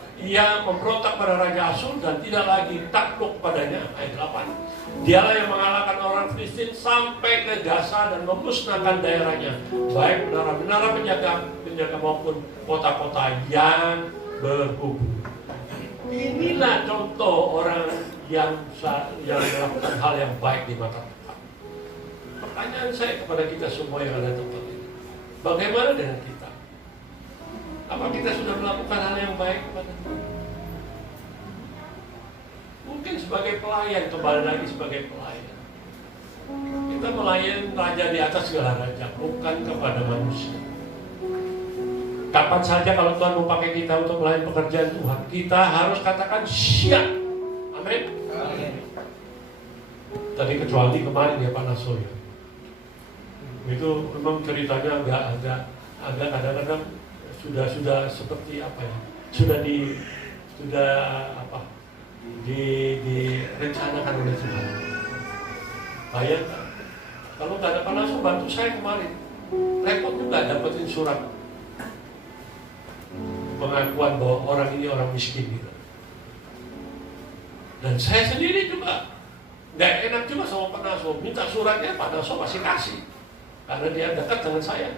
Raja Asyur dan tidak lagi takluk padanya. Ayat 8. Dialah yang mengalahkan orang Filistin sampai ke Gaza dan memusnahkan daerahnya, baik menara-menara penjaga maupun kota-kota yang berkubu. Inilah contoh orang yang melakukan hal yang baik di mata Tuhan. Pertanyaan saya kepada kita semua yang ada di tempat ini, bagaimana dengan kita? Apa kita sudah melakukan hal yang baik kepada Tuhan? Mungkin sebagai pelayan, kembali lagi sebagai pelayan. Kita melayani raja di atas segala raja, bukan kepada manusia. Kapan saja kalau Tuhan mau pakai kita untuk melayani pekerjaan Tuhan, kita harus katakan siap. Amin. Tadi kecuali kemarin ya Pak Naso ya. Itu memang ceritanya agak kadang-kadang sudah seperti apa ya? Sudah direncanakan oleh Tuhan. Bayangkan kalau nggak ada Pak Naso bantu saya kemarin, repot juga dapetin surat pengakuan bahwa orang ini orang miskin gitu. Dan saya sendiri juga nggak enak juga sama Pak Naso, minta suratnya Pak Naso pasti kasih karena dia dekat dengan saya.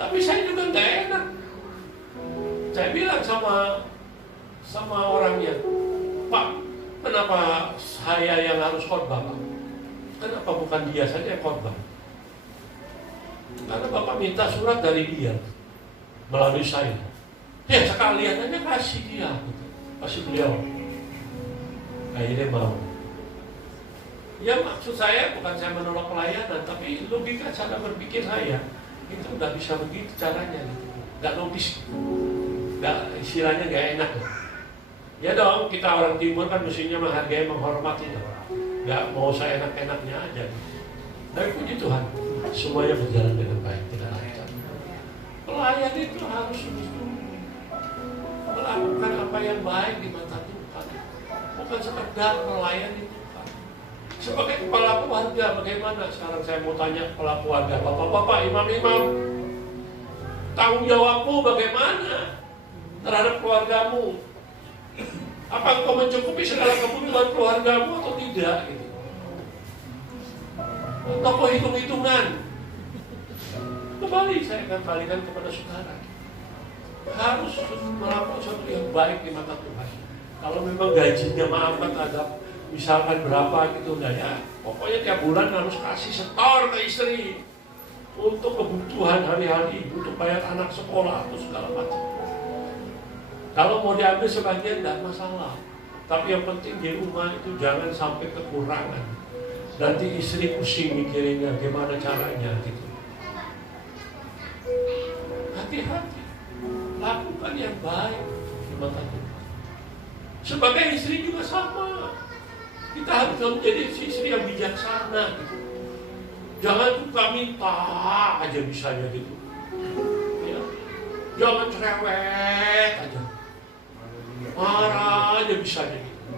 Tapi saya juga nggak enak. Saya bilang sama orangnya, Pak, kenapa saya yang harus khotbah, Pak? Kenapa bukan dia saja yang khotbah? Karena Bapak minta surat dari dia melalui saya. Ya sekalian aja kasih dia, kasih beliau. Akhirnya mau. Ya maksud saya bukan saya menolak pelayanan, tapi logika cara berpikir saya itu nggak bisa begitu caranya, nggak logis, nggak istilahnya nggak enak. Ya dong, kita orang timur kan mestinya menghargai, menghormati, nggak mau saya enak-enaknya aja. Tapi puji Tuhan, semuanya berjalan dengan baik, tidak lancar. Pelayan itu harus begitu. melakukan apa yang baik di mata Tuhan. Bukan sekedar melayani Tuhan. Sebagai kepala keluarga, bagaimana? Sekarang saya mau tanya kepala keluarga, bapak-bapak, imam-imam, tanggung jawabmu bagaimana terhadap keluargamu? Apa engkau mencukupi segala kebutuhan keluargamu atau tidak? Gitu. Atau kau hitung-hitungan? Kembali saya akan balikan kepada saudara. Harus melakukan sesuatu yang baik di mata Tuhan. Kalau memang gajinya maafkan ada misalkan berapa gitu, nah ya pokoknya tiap bulan harus kasih setor ke istri untuk kebutuhan hari-hari, untuk bayar anak sekolah atau segala macam. Kalau mau diambil sebagian tidak masalah, tapi yang penting di rumah itu jangan sampai kekurangan. Nanti istri pusing mikirinnya gimana caranya gitu. Hati-hati, lakukan yang baik di mata Tuhan. Sebagai istri juga sama, kita harus menjadi istri yang bijaksana gitu. Jangan suka minta aja bisanya gitu, ya. Jangan cerewet aja, marah aja bisanya gitu.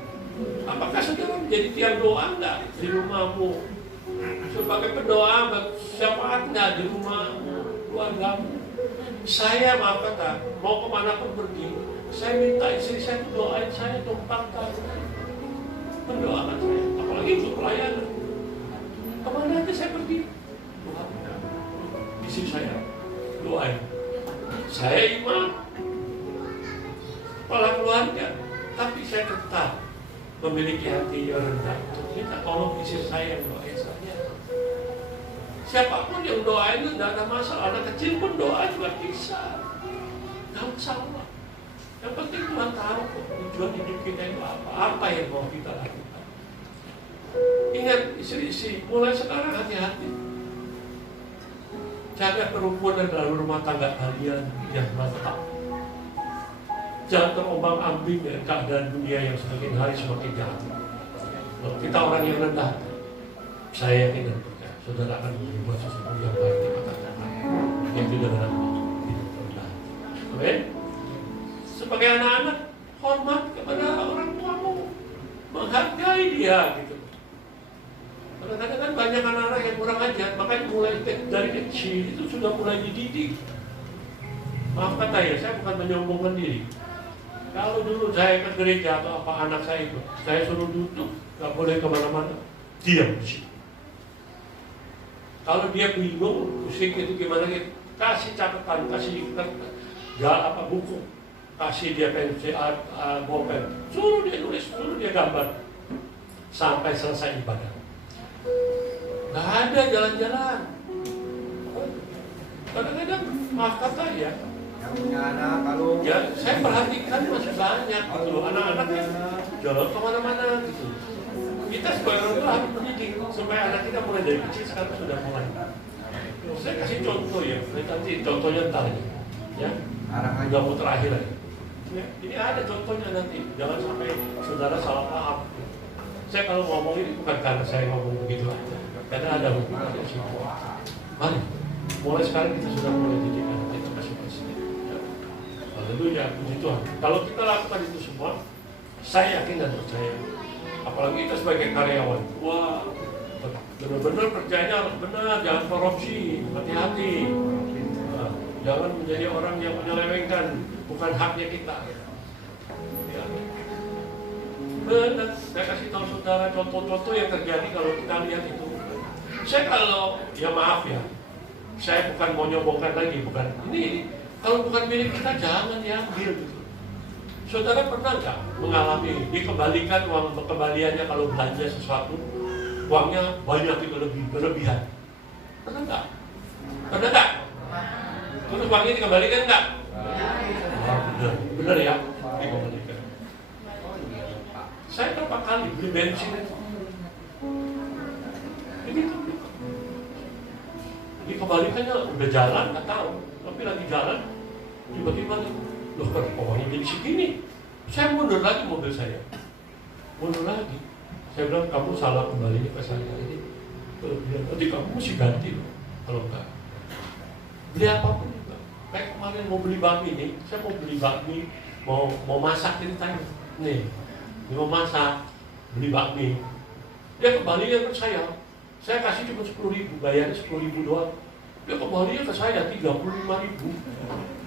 Apakah saudara menjadi tiang doa enggak di rumahmu? Sebagai pendoa syafaat enggak di rumahmu, keluargamu? Saya maaf kata, mau kemana pun pergi, saya minta istri saya doain saya, tumpangkan, mendoakan saya, apalagi untuk pelayanan. Kemana aja saya pergi, Tuhan, istri saya doain. Saya imam, kepala keluarga, tapi saya tetap memiliki hati yang rendah untuk minta tolong istri saya yang doain saya. Siapapun yang doain itu tidak ada masalah. Anak kecil pun doa juga bisa, tidak masalah. Yang penting Tuhan tahu kok tujuan hidup kita itu apa yang mau kita lakukan. Ingat istri-istri, mulai sekarang hati-hati. Jaga kerukunan dalam rumah tangga kalian yang mantap. Jangan terombang-ambing dengan keadaan dunia yang semakin hari semakin jahat. Kalau kita orang yang rendah, saya yakin dan percaya, saudara akan berbuat sesuatu yang baik di mata Tuhan. Yang tidak ada hidup rendah. Amin. Sebagai anak-anak, hormat kepada orang tuamu, menghargai dia gitu. Kadang-kadang kan banyak anak-anak yang kurang ajar, makanya mulai dari kecil itu sudah mulai dididik. Maaf kata ya, saya bukan menyombongkan diri. Kalau dulu saya ke gereja atau apa anak saya itu, saya suruh duduk, nggak boleh kemana-mana, diam di situ. Kalau dia bingung, pusing itu gimana gitu, kasih catatan, kasih buku, kasih dia pensil, bolpen, suruh dia nulis, suruh dia gambar, sampai selesai ibadah. Nggak ada jalan-jalan. Kadang-kadang maaf kata ya, yang punya anak kalau ya saya perhatikan masih banyak gitu loh, anak-anaknya jalan kemana-mana gitu. Kita sebagai orang tua harus mendidik supaya anak kita mulai dari kecil sekarang sudah mulai. Saya kasih contoh ya, nanti contohnya ntar ya, udah mau terakhir lagi. Ya, ini ada contohnya nanti, jangan sampai saudara salah paham. Saya kalau ngomong ini bukan karena saya ngomong begitu aja, karena ada hubungannya sih. Mari, mulai sekarang kita sudah mulai didik anak kita masing-masing. Ya. Haleluya, puji Tuhan. Kalau kita lakukan itu semua, saya yakin dan percaya. Apalagi kita sebagai karyawan, wah, benar-benar kerjanya harus benar, jangan korupsi, hati-hati. Nah, jangan menjadi orang yang menyelewengkan, bukan haknya kita. Ya. Benar, saya kasih tahu saudara contoh-contoh yang terjadi kalau kita lihat itu. Saya kalau, ya maaf ya, saya bukan mau nyombongkan lagi, bukan. Ini, kalau bukan milik kita jangan diambil gitu. Saudara pernah nggak mengalami dikembalikan uang kembaliannya kalau belanja sesuatu, uangnya banyak itu berlebihan? Pernah nggak? Pernah nggak? Terus uangnya dikembalikan nggak? Benar ya, dikembalikan. Saya berapa kali beli bensin itu? Begitu. Dikembalikannya udah jalan nggak tahu, tapi lagi jalan tiba-tiba loh kan pokoknya jadi segini. Saya mundur lagi mobil saya, mundur lagi. Saya bilang kamu salah kembalinya ke saya ini. Nanti kamu mesti ganti loh kalau enggak. Beli apapun juga. Kayak kemarin mau beli bakmi nih, saya mau beli bakmi mau masak ceritanya. Nih, dia mau masak, beli bakmi. Dia kembalinya ke saya kasih cuma 10.000, bayarnya 10.000 doang. Dia kembalinya ke saya 35.000.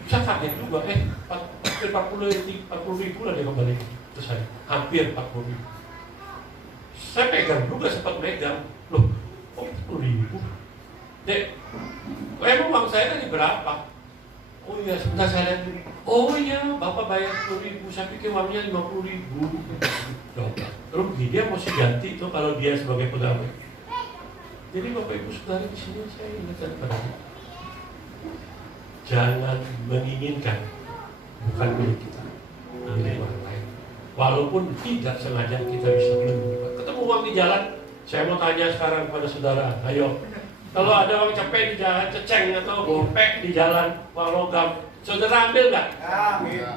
Saya kaget juga, 40.000 lah dia kembali ke saya, hampir 40.000. Saya pegang juga, sempat pegang. Loh, kok 10.000? Dek, emang uang saya tadi berapa? Oh iya, sebentar saya lihat dulu. Oh iya, Bapak bayar 10.000, saya pikir uangnya 50.000. Rugi, dia mesti ganti itu kalau dia sebagai pegawai. Jadi Bapak Ibu Saudara di sini saya ingatkan kepada jangan menginginkan bukan milik kita, milik orang lain. Walaupun tidak sengaja kita bisa melindungi. Ketemu uang di jalan, saya mau tanya sekarang kepada saudara, ayo. Kalau ada uang cepet di jalan, ceceng atau gopek di jalan, uang logam, saudara ambil nggak?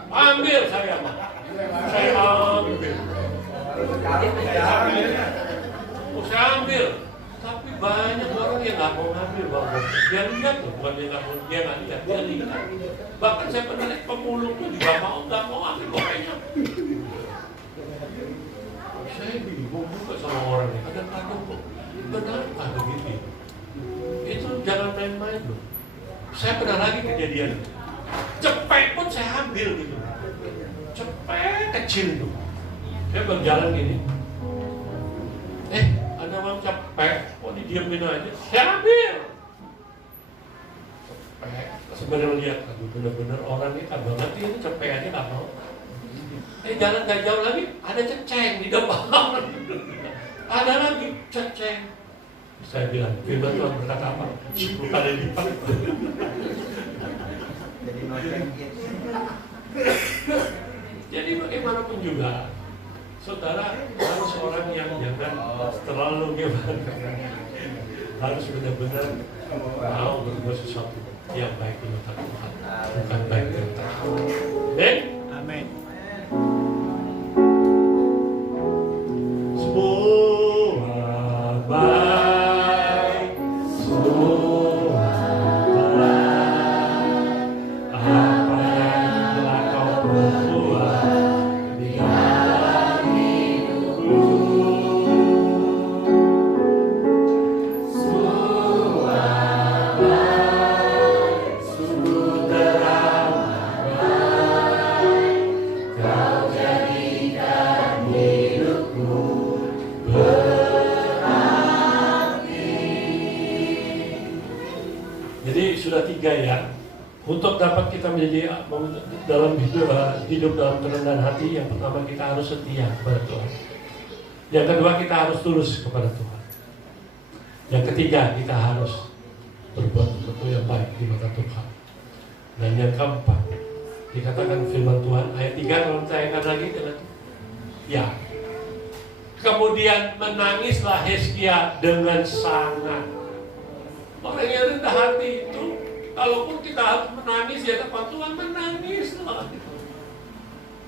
Ambil saya mah. Saya ambil. Saya ambil. Tapi banyak orang yang nggak mau ngambil uang gopek. Dia lihat tuh, bukan dia nggak mau, dia nggak lihat, dia lihat. Bahkan saya pernah lihat pemulung tuh juga nggak mau ambil gopeknya. Saya bingung juga sama orang ini. Kadang-kadang kok kenapa begitu? Itu jangan main-main loh. Saya pernah lagi kejadian cepet pun saya ambil gitu. Cepet kecil tuh. Saya berjalan gini. Ada uang cepet, kok didiamin aja? Saya ambil. Cepet. Sebenarnya lihat, bener-bener orang ini tak banget ini cepet aja nggak mau. Jalan gak jauh lagi ada ceceng di depan. Ada lagi ceceng. Saya bilang, firman Tuhan berkata apa? 10 kali lipat. Jadi bagaimanapun juga, saudara harus orang yang jangan terlalu gimana, harus benar-benar mau berbuat sesuatu yang baik di mata Tuhan, bukan baik di mata Tuhan. Amin. Semua baik, semua baik. Apa yang telah kau perbuat di dalam hidupku, semua baik, sungguh terang baik. Kau jadikan hidupku berarti. Jadi sudah 3 ya. Untuk dapat kita menjadi dalam hidup dalam kerendahan hati, yang pertama kita harus setia kepada Tuhan. Yang kedua kita harus tulus kepada Tuhan. Yang ketiga kita harus berbuat sesuatu yang baik di mata Tuhan. Dan yang keempat dikatakan firman Tuhan ayat 3, kalau saya akan lagi dengan ya. Kemudian menangislah Hizkia dengan sangat. Orang yang rendah hati itu, kalaupun kita harus menangis di hadapan Tuhan, menangislah.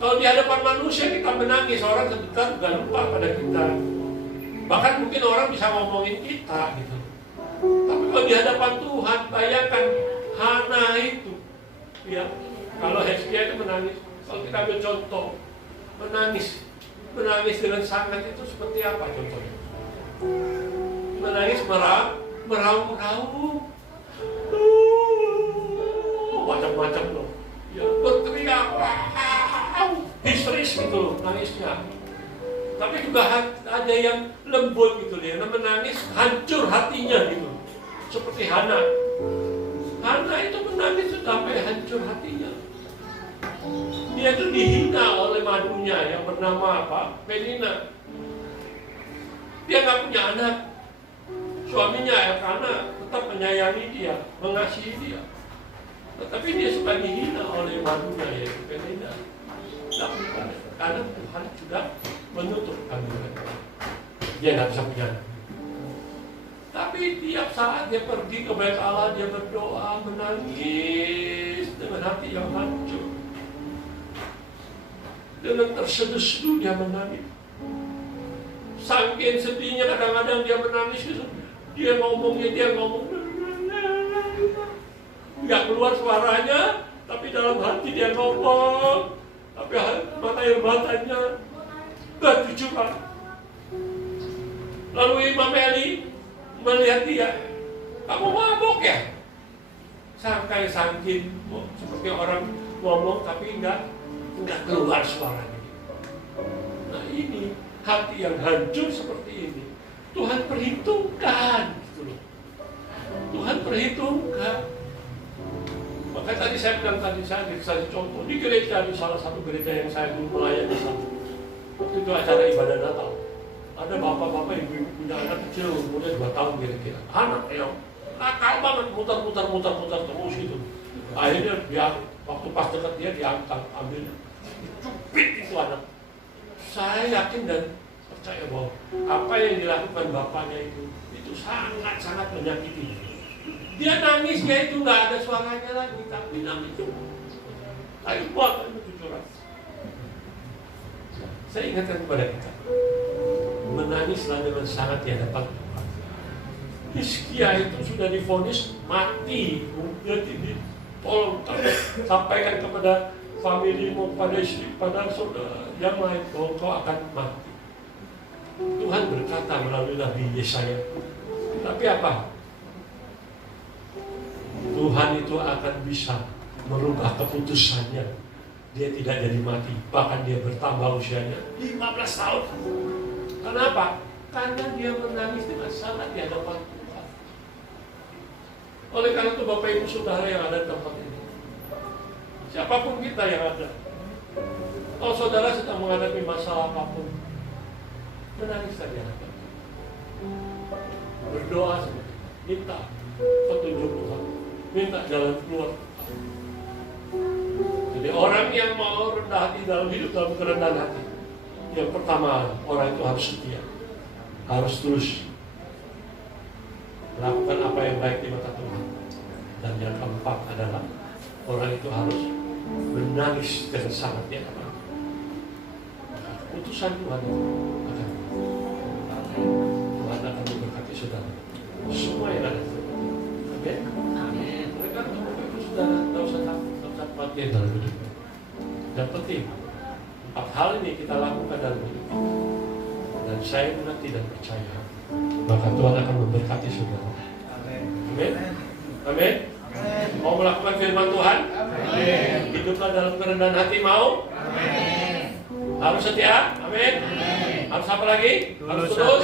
Kalau di hadapan manusia kita menangis, orang sebentar juga lupa pada kita. Bahkan mungkin orang bisa ngomongin kita gitu. Tapi kalau di hadapan Tuhan, bayangkan Hana itu, ya, kalau Hizkia itu menangis. Kalau kita ambil contoh, menangis dengan sangat itu seperti apa contohnya? Menangis meraung-raung, macam-macam loh, ya, berteriak, histeris gitu loh nangisnya. Tapi juga ada yang lembut gitu dia, menangis hancur hatinya gitu, seperti Hana. Hana itu menangis sampai hancur hatinya. Dia itu dihina oleh madunya yang bernama apa? Penina. Dia nggak punya anak. Suaminya Elkana tetap menyayangi dia, mengasihi dia. Tetapi dia suka dihina oleh madunya yaitu Penina. Karena Tuhan sudah menutup kandungan. Dia nggak bisa punya anak. Tapi tiap saat dia pergi ke bait Allah, dia berdoa, menangis dengan hati yang hancur. Dengan terseduh-seduh dia menangis. Saking sedihnya kadang-kadang dia menangis. Dia ngomong nggak keluar suaranya, tapi dalam hati dia ngomong, tapi mata air matanya bercucuran. Lalu Imam Eli melihat dia, kamu mabuk ya? Sampai sakit, seperti orang ngomong tapi enggak keluar suaranya. Nah ini hati yang hancur seperti ini, Tuhan perhitungkan, gitu loh. Tuhan perhitungkan. Makanya tadi saya bilang saya dikasih contoh di gereja, di salah satu gereja yang saya dulu melayani sana. Waktu itu acara ibadah Natal, ada bapak-bapak ibu punya anak kecil umurnya 2 tahun kira-kira, anak yang nakal banget, muter terus gitu. Akhirnya dia waktu pas dekat dia diangkat, ambil, dicubit itu anak. Saya yakin dan percaya bahwa apa yang dilakukan bapaknya itu sangat menyakiti. Dia nangis, dia itu nggak ada suaranya lagi, tapi nangis itu. Tapi buat itu curang. Saya ingatkan kepada kita, menangislah dengan sangat di hadapan Tuhan. Hizkia itu sudah divonis mati, dia tolong sampaikan kepada familimu, pada istri, pada saudara yang lain bahwa kau akan mati. Tuhan berkata melalui Nabi Yesaya. Tapi apa? Tuhan itu akan bisa merubah keputusannya. Dia tidak jadi mati, bahkan dia bertambah usianya 15 tahun. Kenapa? Karena dia menangis dengan sangat di hadapan Tuhan. Oleh karena itu Bapak Ibu Saudara yang ada di tempat ini, siapapun kita yang ada, kalau saudara sedang menghadapi masalah apapun, menangis di hadapan Tuhan. Berdoa seperti itu, minta petunjuk Tuhan, minta jalan keluar. Jadi orang yang mau rendah hati dalam hidup, dalam kerendahan hati, yang pertama orang itu harus setia, harus terus melakukan apa yang baik di mata Tuhan. Dan yang keempat adalah orang itu harus menangis dengan sangat di hadapan Tuhan. Putusan Tuhan akan memberkati saudara semua yang ada. Amin. Mereka itu sudah tidak usah mati dalam hidup. Dan penting 4 hal ini kita lakukan dalam hidup. Dan saya mengerti dan percaya, maka Tuhan akan memberkati saudara. Amin. Amin. Mau melakukan firman Tuhan? Amin. Hiduplah dalam kerendahan hati, mau? Amin. Harus setia? Amin. Harus apa lagi? Harus terus?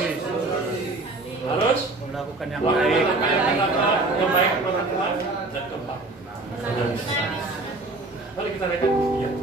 Harus melakukan yang baik. baik. Yang baik kepada Tuhan. Dan keempat, mari kita naikkan pujian.